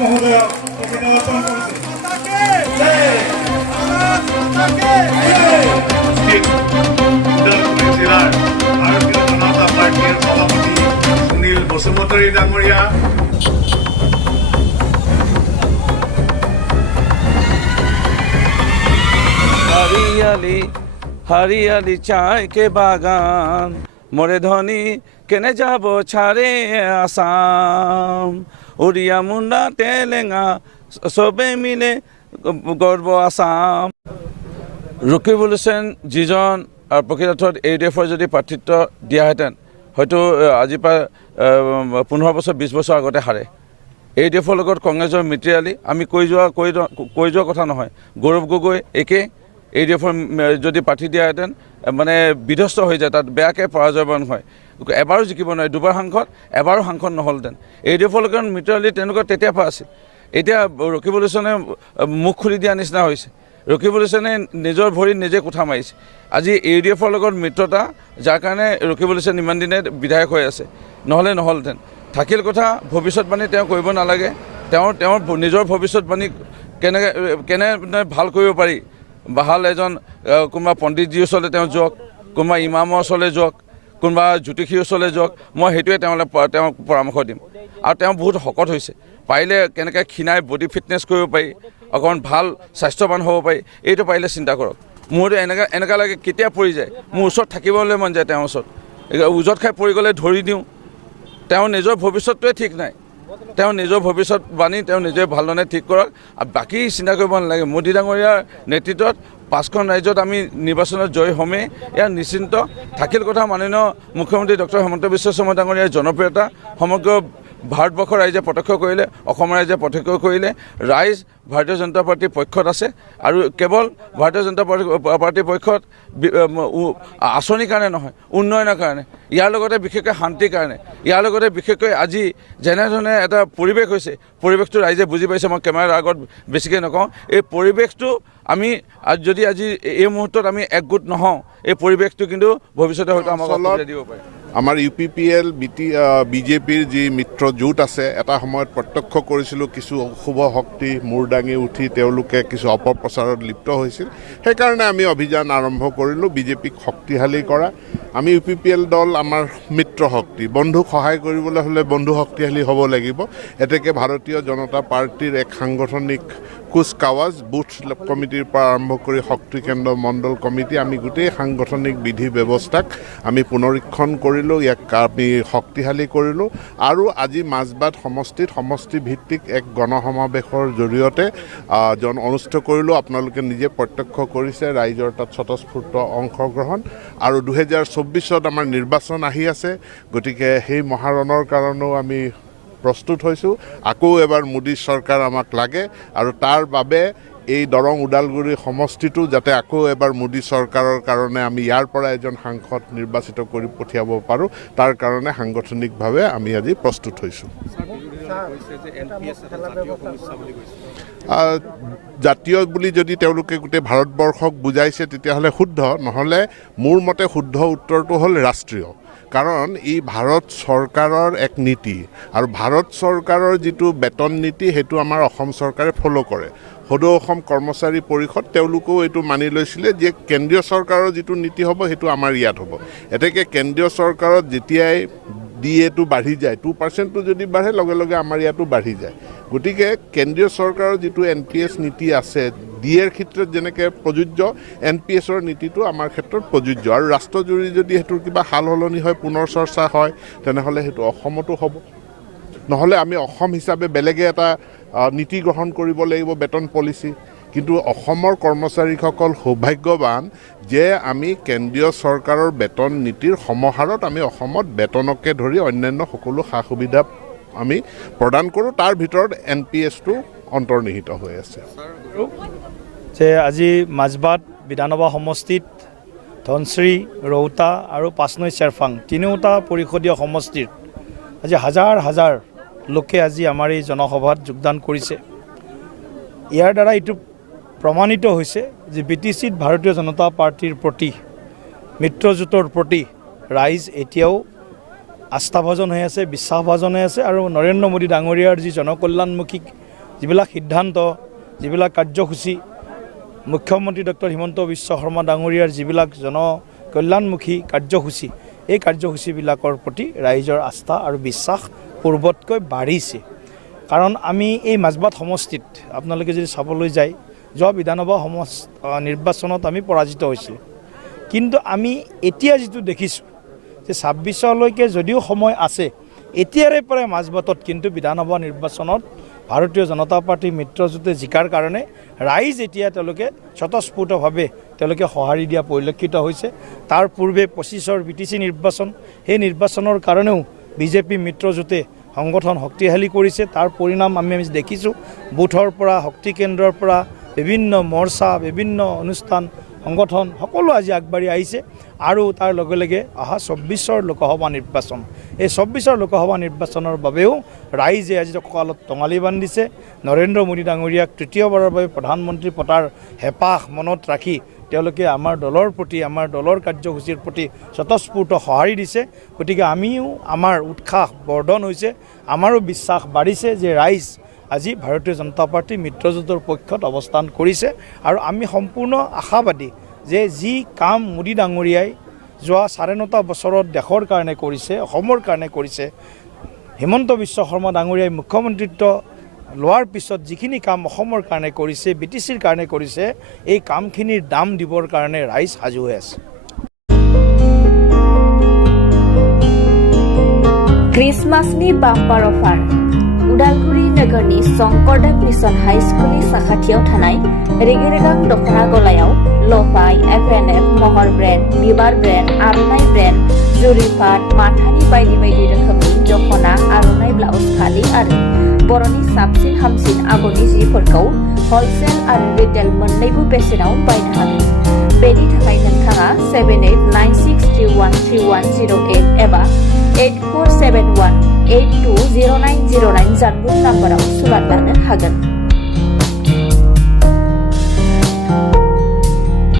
মহোদয় অভিনন্দন জিলাৰ ভাৰতীয় জনতা পাৰ্টীৰ সভাপতি সুনীল বসুমতাৰী ডাঙৰীয়া, हरियाली हरियाली चाय के बागान मोरे धनी केने जाबो छारे आसाम उड़िया मुंडा तेलेंगा सबे मिले गर्व आसाम। রকিবুল হুছেইন যিজন প্ৰকৃতাৰ্থত AUDF যদি প্ৰাৰ্থিত্ব দিয়াহেঁতেন হয়তো আজিৰ পৰা 15 বছৰ 20 বছৰ আগতে হাৰে। AUDFৰ লগত কংগ্ৰেছৰ মিত্ৰালি আমি কৈ যোৱা কথা নহয়। গৌৰৱ গগৈ একে AUDFৰ যদি প্ৰাৰ্থী দিয়াহেঁতেন মানে বিধ্বস্ত হৈ যায়, তাত বেয়াকৈ পৰাজয়বৰণ হয়। এবাৰো জিকিব নোৱাৰে, দুবাৰ সাংসদ, এবাৰো সাংসদ নহ'লহেঁতেন। AUDFৰ লগত মিত্ৰালি তেনেকুৱা তেতিয়াৰ পৰা আছিল। এতিয়া ৰকিবুল হুছেইনে মুখ খুলি দিয়া নিচিনা হৈছে। ৰকিবুল হুছেইনে নিজৰ ভৰিত নিজে কোঠা মাৰিছে। আজি AUDFৰ লগত মিত্ৰতা, যাৰ কাৰণে ৰকিবুল হুছেইন ইমান দিনে বিধায়ক হৈ আছে, নহ'লে নহ'লহেঁতেন। থাকিল কথা ভৱিষ্যতবাণী তেওঁ কৰিব নালাগে। তেওঁৰ নিজৰ ভৱিষ্যতবাণী কেনে ভাল কৰিব পাৰি, ভাল এজন কোনোবা পণ্ডিতজীৰ ওচৰলৈ তেওঁ যাওক, কোনোবা ইমামৰ ওচৰলৈ যাওক, কোনোবা জ্যোতিষীৰ ওচৰলৈ যাওক, মই সেইটোৱে তেওঁক পৰামৰ্শ দিম। আৰু তেওঁ বহুত শকত হৈছে, পাৰিলে কেনেকৈ ক্ষীণাই বডি ফিটনেছ কৰিব পাৰি, অকণমান ভাল স্বাস্থ্যৱান হ'ব পাৰি, এইটো পাৰিলে চিন্তা কৰক। মোৰতো এনেকুৱা লাগে কেতিয়া পৰি যায়, মোৰ ওচৰত থাকিবলৈ মন যায়। তেওঁৰ ওচৰত ওজত খাই পৰি গ'লে ধৰি দিওঁ। তেওঁ নিজৰ ভৱিষ্যতটোৱে ঠিক নাই। তেওঁ নিজৰ ভৱিষ্যতবাণী তেওঁ নিজে ভালধৰণে ঠিক কৰক, আৰু বাকী চিন্তা কৰিব নালাগে। মোদী ডাঙৰীয়াৰ নেতৃত্বত 5খন ৰাজ্যত আমি নিৰ্বাচনত জয়ী হ'মেই, ইয়াৰ নিশ্চিন্ত। থাকিল কথা মাননীয় মুখ্যমন্ত্ৰী ডক্টৰ হিমন্ত বিশ্ব শৰ্মা ডাঙৰীয়াৰ জনপ্ৰিয়তা সমগ্ৰ ভাৰতবৰ্ষৰ ৰাইজে প্ৰত্যক্ষ কৰিলে, অসম ৰাইজে প্ৰত্যক্ষ কৰিলে। ৰাইজ ভাৰতীয় জনতা পাৰ্টীৰ পক্ষত আছে, আৰু কেৱল ভাৰতীয় জনতা পাৰ্টীৰ পক্ষত আঁচনিৰ কাৰণে নহয়, উন্নয়নৰ কাৰণে, ইয়াৰ লগতে বিশেষকৈ শান্তিৰ কাৰণে, ইয়াৰ লগতে বিশেষকৈ আজি যেনেধৰণে এটা পৰিৱেশ হৈছে, পৰিৱেশটো ৰাইজে বুজি পাইছে। মই কেমেৰাৰ আগত বেছিকৈ নকওঁ। এই পৰিৱেশটো আমি যদি আজি এই মুহূৰ্তত আমি একগোট নহওঁ, এই পৰিৱেশটো কিন্তু ভৱিষ্যতে হয়তো আমাক অসুবিধা দিব পাৰে। আমাৰ UPPL BJPৰ যি মিত্ৰ জোঁট আছে, এটা সময়ত প্ৰত্যক্ষ কৰিছিলোঁ কিছু অশুভ শক্তি মূৰ দাঙি উঠি তেওঁলোকে কিছু অপপ্ৰচাৰত লিপ্ত হৈছিল। সেইকাৰণে আমি অভিযান আৰম্ভ কৰিলোঁ BJPক শক্তিশালী কৰা। আমি UPPL দল আমাৰ মিত্ৰ শক্তি, বন্ধুক সহায় কৰিবলৈ হ'লে বন্ধু শক্তিশালী হ'ব লাগিব। এতেকে ভাৰতীয় জনতা পাৰ্টীৰ এক সাংগঠনিক কুচকাৱাজ, বুথ কমিটিৰ পৰা আৰম্ভ কৰি শক্তি কেন্দ্ৰ মণ্ডল কমিটি, আমি গোটেই সাংগঠনিক বিধি ব্যৱস্থাক আমি পুনৰীক্ষণ কৰিলোঁ, ইয়াক আমি শক্তিশালী কৰিলোঁ। আৰু আজি মাজবাট সমষ্টিভিত্তিক এক গণসমাৱেশৰ জৰিয়তে অনুষ্ঠিত কৰিলোঁ। আপোনালোকে নিজে প্ৰত্যক্ষ কৰিছে ৰাইজৰ তাত স্বতঃস্ফূৰ্ত অংশগ্ৰহণ। আৰু 2024 আমাৰ নিৰ্বাচন আহি আছে, গতিকে সেই মহাৰণৰ কাৰণেও আমি প্ৰস্তুত হৈছোঁ। আকৌ এবাৰ মোদী চৰকাৰ আমাক লাগে, আৰু তাৰ বাবে এই দৰং ওদালগুৰি সমষ্টিটো যাতে আকৌ এবাৰ মোদী চৰকাৰৰ কাৰণে আমি ইয়াৰ পৰা এজন সাংসদ নিৰ্বাচিত কৰি পঠিয়াব পাৰোঁ, তাৰ কাৰণে সাংগঠনিকভাৱে আমি আজি প্ৰস্তুত হৈছোঁ। জাতীয় বুলি যদি তেওঁলোকে গোটেই ভাৰতবৰ্ষক বুজাইছে তেতিয়াহ'লে শুদ্ধ, নহ'লে মোৰ মতে শুদ্ধ উত্তৰটো হ'ল ৰাষ্ট্ৰীয়। কাৰণ ই ভাৰত চৰকাৰৰ এক নীতি, আৰু ভাৰত চৰকাৰৰ যিটো বেতন নীতি সেইটো আমাৰ অসম চৰকাৰে ফ'ল' কৰে। সদৌ অসম কৰ্মচাৰী পৰিষদ তেওঁলোকেও এইটো মানি লৈছিলে যে কেন্দ্ৰীয় চৰকাৰৰ যিটো নীতি হ'ব সেইটো আমাৰ ইয়াত হ'ব। এতেকে কেন্দ্ৰীয় চৰকাৰত যেতিয়াই DA-টো বাঢ়ি যায়, 2%টো যদি বাঢ়ে লগে লগে আমাৰ ইয়াতো বাঢ়ি যায়। গতিকে কেন্দ্ৰীয় চৰকাৰৰ যিটো NPS নীতি আছে, DA-ৰ ক্ষেত্ৰত যেনেকৈ প্ৰযোজ্য, NPS-ৰ নীতিটো আমাৰ ক্ষেত্ৰত প্ৰযোজ্য। আৰু ৰাষ্ট্ৰজুৰি যদি সেইটোৰ কিবা সাল সলনি হয়, পুনৰ চৰ্চা হয়, তেনেহ'লে সেইটো অসমতো হ'ব। নহ'লে আমি অসম হিচাপে বেলেগে এটা নীতি গ্ৰহণ কৰিব লাগিব, বেতন পলিচি। কিন্তু অসমৰ কৰ্মচাৰীসকল সৌভাগ্যৱান যে আমি কেন্দ্ৰীয় চৰকাৰৰ বেতন নীতিৰ সমাহাৰত আমি অসমত বেতনকে ধৰি অন্যান্য সকলো সা সুবিধা আমি প্ৰদান কৰোঁ। তাৰ ভিতৰত NPS-টো অন্তৰ্নিহিত হৈ আছে। যে আজি মাজবাট বিধানসভা সমষ্টিত ধনশ্ৰী, ৰৌতা আৰু 5 নং চেৰফাং তিনিওটা পৰিষদীয় সমষ্টিৰ আজি হাজাৰ হাজাৰ লোকে আজি আমাৰ এই জনসভাত যোগদান কৰিছে। ইয়াৰ দ্বাৰা এইটো প্ৰমাণিত হৈছে যে BTCত ভাৰতীয় জনতা পাৰ্টীৰ প্ৰতি, মিত্ৰজোঁটৰ প্ৰতি ৰাইজ এতিয়াও আস্থাভাজন হৈ আছে, বিশ্বাসভাজন হৈ আছে। আৰু নৰেন্দ্ৰ মোদী ডাঙৰীয়াৰ যি জনকল্যাণমুখী যিবিলাক সিদ্ধান্ত, যিবিলাক কাৰ্যসূচী, মুখ্যমন্ত্ৰী ডক্টৰ হিমন্ত বিশ্ব শৰ্মা ডাঙৰীয়াৰ যিবিলাক জনকল্যাণমুখী কাৰ্যসূচী, এই কাৰ্যসূচীবিলাকৰ প্ৰতি ৰাইজৰ আস্থা আৰু বিশ্বাস পূৰ্বতকৈ বাঢ়িছে। কাৰণ আমি এই মাজবাট সমষ্টিত আপোনালোকে যদি চাবলৈ যায়, যোৱা বিধানসভা নিৰ্বাচনত আমি পৰাজিত হৈছিলোঁ। কিন্তু আমি এতিয়া যিটো দেখিছোঁ যে 26লৈকে যদিও সময় আছে, এতিয়াৰে পৰাই মাজবাটত কিন্তু বিধানসভা নিৰ্বাচনত ভাৰতীয় জনতা পাৰ্টী মিত্ৰজোঁটে জিকাৰ কাৰণে ৰাইজ এতিয়া তেওঁলোকে স্বতঃস্ফূৰ্তভাৱে তেওঁলোকে সঁহাৰি দিয়া পৰিলক্ষিত হৈছে। তাৰ পূৰ্বে 25ৰ BTC নিৰ্বাচন, সেই নিৰ্বাচনৰ কাৰণেও বিজেপি মিত্ৰজোঁটে সংগঠন শক্তিশালী কৰিছে। তাৰ পৰিণাম আমি দেখিছোঁ। বুথৰ পৰা, শক্তি কেন্দ্ৰৰ পৰা, বিভিন্ন মৰ্চা, বিভিন্ন অনুষ্ঠান, সংগঠন সকলো আজি আগবাঢ়ি আহিছে। আৰু তাৰ লগে লগে অহা 24ৰ লোকসভা নিৰ্বাচন, এই 24ৰ লোকসভা নিৰ্বাচনৰ বাবেও ৰাইজে আজি কঁকালত টঙালি বান্ধিছে। নৰেন্দ্ৰ মোদী ডাঙৰীয়াক তৃতীয়বাৰৰ বাবে প্ৰধানমন্ত্ৰী পতাৰ হেঁপাহ মনত ৰাখি তেওঁলোকে আমাৰ দলৰ প্ৰতি, আমাৰ দলৰ কাৰ্যসূচীৰ প্ৰতি স্বতঃস্ফূৰ্ত সঁহাৰি দিছে। গতিকে আমিও আমাৰ উৎসাহ বৰ্ধন হৈছে, আমাৰো বিশ্বাস বাঢ়িছে যে ৰাইজ আজি ভাৰতীয় জনতা পাৰ্টী মিত্ৰজোঁটৰ পক্ষত অৱস্থান কৰিছে। আৰু আমি সম্পূৰ্ণ আশাবাদী যে যি কাম মোদী ডাঙৰীয়াই যোৱা 9.5 বছৰত দেশৰ কাৰণে কৰিছে, অসমৰ কাৰণে কৰিছে, হিমন্ত বিশ্ব শৰ্মা ডাঙৰীয়াই মুখ্যমন্ত্ৰীত্ব লোৱাৰ পিছত যিখিনি কাম অসমৰ কাৰণে কৰিছে, BTCৰ কাৰণে কৰিছে, এই কামখিনিৰ দাম দিবৰ কাৰণে ৰাইজ সাজু হৈ আছে। क्रिसमासनि बाम्पार अफार उदालगुरि नोगोरनि शंकरदेव मिशन हाई स्कुलनि साखाथियाव थानाय रेगे-रेगां दखना गलायाव लफाय, FNF, महर ब्रेन्ड, बिबार ब्रेन्ड, आर'नाइ ब्रेन्ड, जुरिपाट, माथानि बायदि बायदि रोखोमनि दखना, आर'नाइ ब्लाउज फालि आरो बर'नि साबसिन हामसिन आगरनि जिफोरखौ हलसेल आरो रिटेल मोन्नैबो बेसेनाव बायनो हागोन। बेनि थाखाय नोंथाङा 7896313108 एबा 8471820909 जानबुं नाम्बाराव सुलाद लानो हागोन।